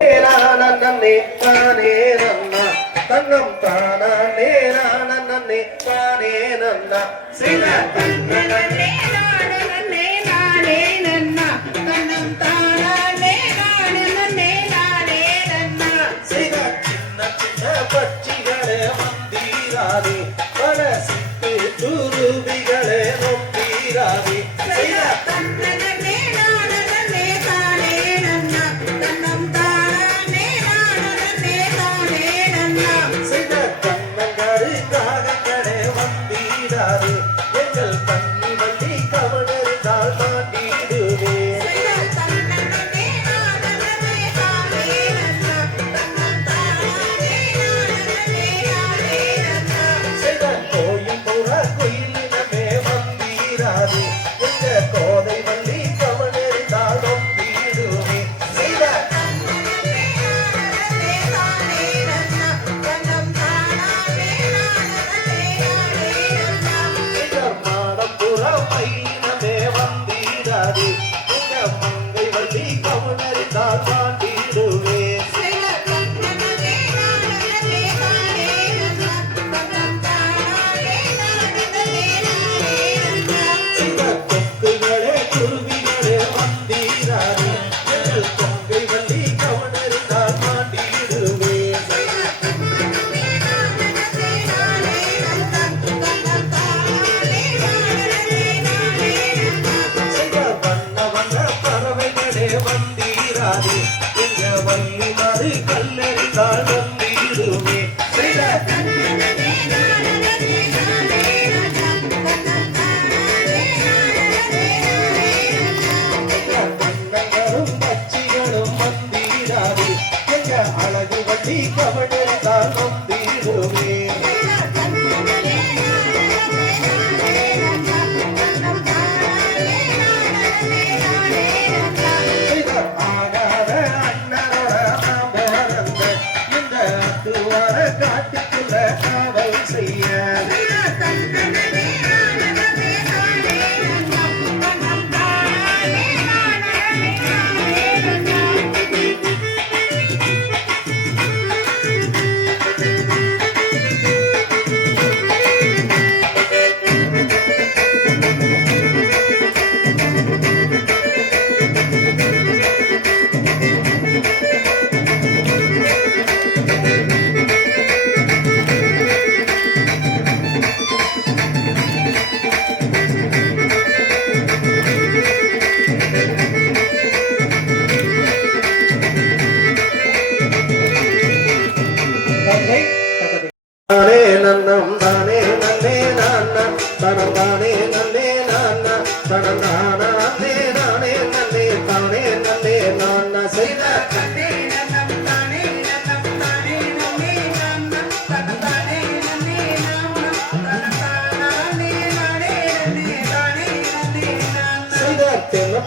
நன்னே தானே நன்னா தன்னம் தானா நேரான நன்னே தானே நன்னா சில தன்னே நன்னே நானே நன்னா தன்னம் தானா நேரான நன்னே நானே நன்னா சில சின்ன சின்ன பட்சிகளே வந்தீராதே பல சிட்டு துருவிகளே நொந்தீராதே சில தன்னே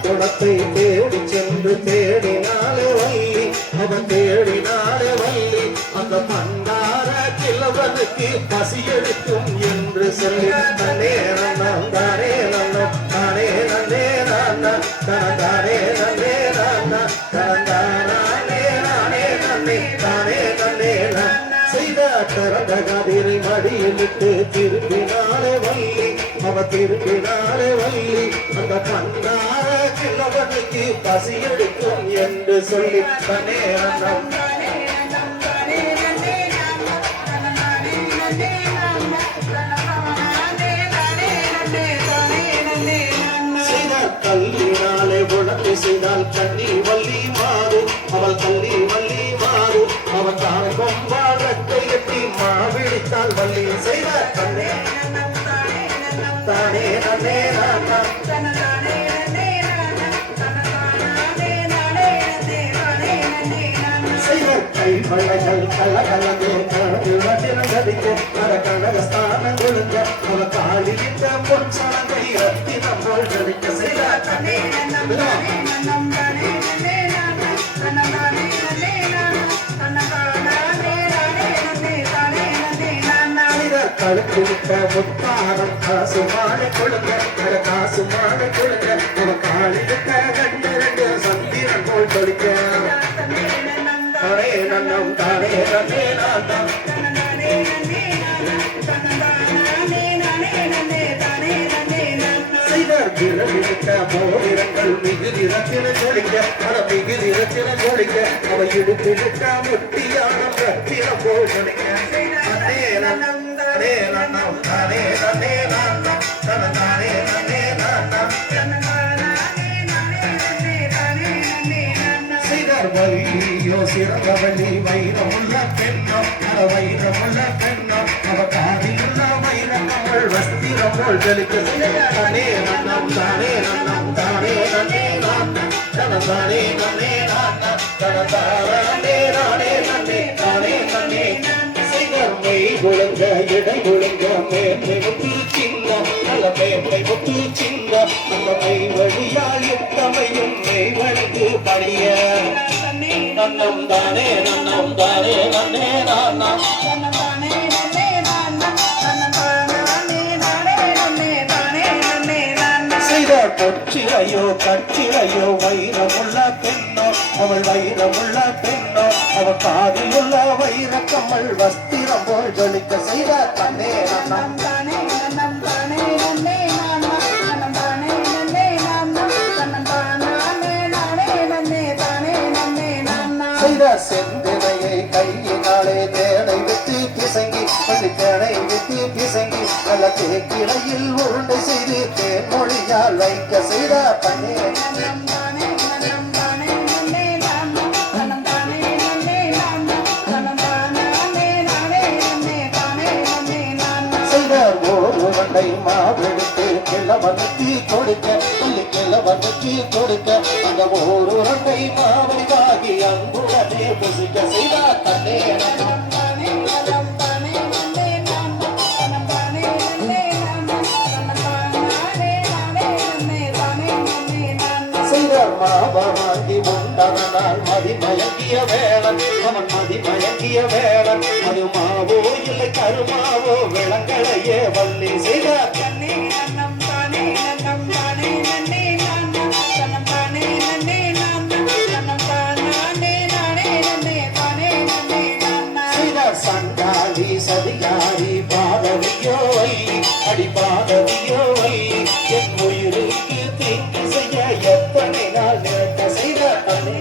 குணத்தை தேடி சென்று தேடினாலே வள்ளி அவன் தேடினாலே வள்ளி அந்த மண்டார கிழவனுக்கு பசி எடுக்கும் என்று சொல்லி தன்னே நன்னம் தானே நன்னம் தானே நன்னே நானா தானே நன்னே நானா தானே நானே நன்னே தானே நன்னே செய்த கரண்ட கதிரை மடியிலிட்டு திரும்பினாலே வள்ளி அவ திரும்பினாலே வள்ளி அந்த கண்டார கிழவனுக்கு பசி எடுக்கும் என்று சொல்லி தனே அண்ணம் செய்தால் கல்லினாலே உடம்பு செய்தால் கண்ணி வள்ளி மாறு அவள் கல்லி வள்ளி மாறு அவள் தான் கொம்பாடத்தை எட்டி மாவிழித்தால் வள்ளி செய்தால் தன்னே தானே நன்னே நானா கைவளைகள் கலகலந்தே கலந்திரங்கடிக்க கனகஸ்தானம் கொடுங்க அவ காலிலிட்ட பொன் சலங்கை ரத்தினம் போல் ஜலிக்க செய்தார் கழுத்து விட்ட முத்தாரம் காசு மாலை கொடுங்க காசு மாலை கொடுங்க அவ காலிலிட்ட கண்டு ரெண்டு சந்திரன் போல் ஜலிக்க நன்னம் தானே நன்னே நான்னம் செய்தார் விரலிட்ட மோதிரங்கள் மிகுதிரத்தின ஜொலிக்க மிகுதிரத்தின ஜொலிக்க அவை இடுப்பிலிட்ட முட்டியானம் ரத்தின போல் ஜொலிக்க நன்னே நன்னம் தானே நன்னம் தானே நன்னே நான்னம் தானே நன்னே நான்னம் வலியோ சிறகவலி வைரமுள்ள பெண்ணோ வைரமுள்ள பெண்ணோ அவ காதியுள்ள வைரங்கள் வஸ்திரம் போல் ஜலிக்க தானே நன்னம் தானே நன்னம் தானே நன்னே நான்னம் தானே நன்னே நான்னம் தானே நானே நன்னே தானே நன்னே மெய் குழங்க இடை குழங்க மேன்மை முத்து சின்ன நல்ல மேன்மை முத்து சின்ன அந்த மெய் வழியால் எத்தமையும் மெய் வழிந்து பணிய நன்னம் தானே நன்னே நானா செய்த கொச்சிலையோ கச்சிலையோ வைரமுள்ள பெண்ணோ அவள் வைரமுள்ள பெண்ணோ அவள் காதிலுள்ள வைர கம்மல் வஸ்திரம் போல் ஜொலிக்க செய்த தன்னே நன்னம் செய்த செந்தினையை கையினாலே தேனை விட்டு பிசங்கி தேனை விட்டு பிசங்கி நல்ல தேக்கிளையில் உருண்டை செய்து தேன்மொழியால் வைக்க செய்த தன்னே உருண்டை மாவெடுத்து கிழவனுக்கு கொடுக்க கிழவனுக்கு கொடுக்க அந்த ஓர் உருண்டை மாவெடுக்காகி அன்புடனே புசிக்க செய்தார் தன்னே செய்தார் மாவ வாங்கி உண்டனால் மதிமயங்கிய வேளன் அவன் மதிமயங்கிய வேளன் அது மாவோ இல்லை கருமாவோ விளங்களையே வள்ளி செய்தார் சண்டாளி சதிகாரி பாதவியோ அடி பாதவியோ என் உயிருக்கு தீங்கு செய்ய எத்தனை நாள் நிறுத்த செய்த தன்னே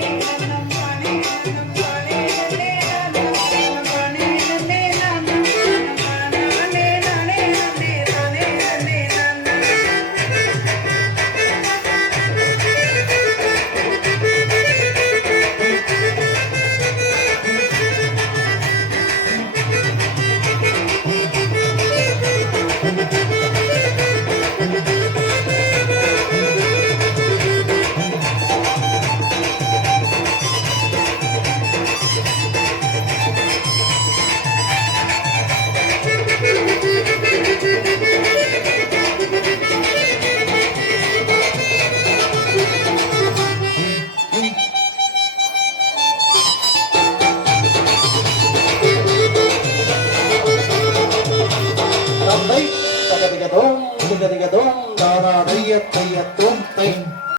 Digadong, daradiyat, tayatong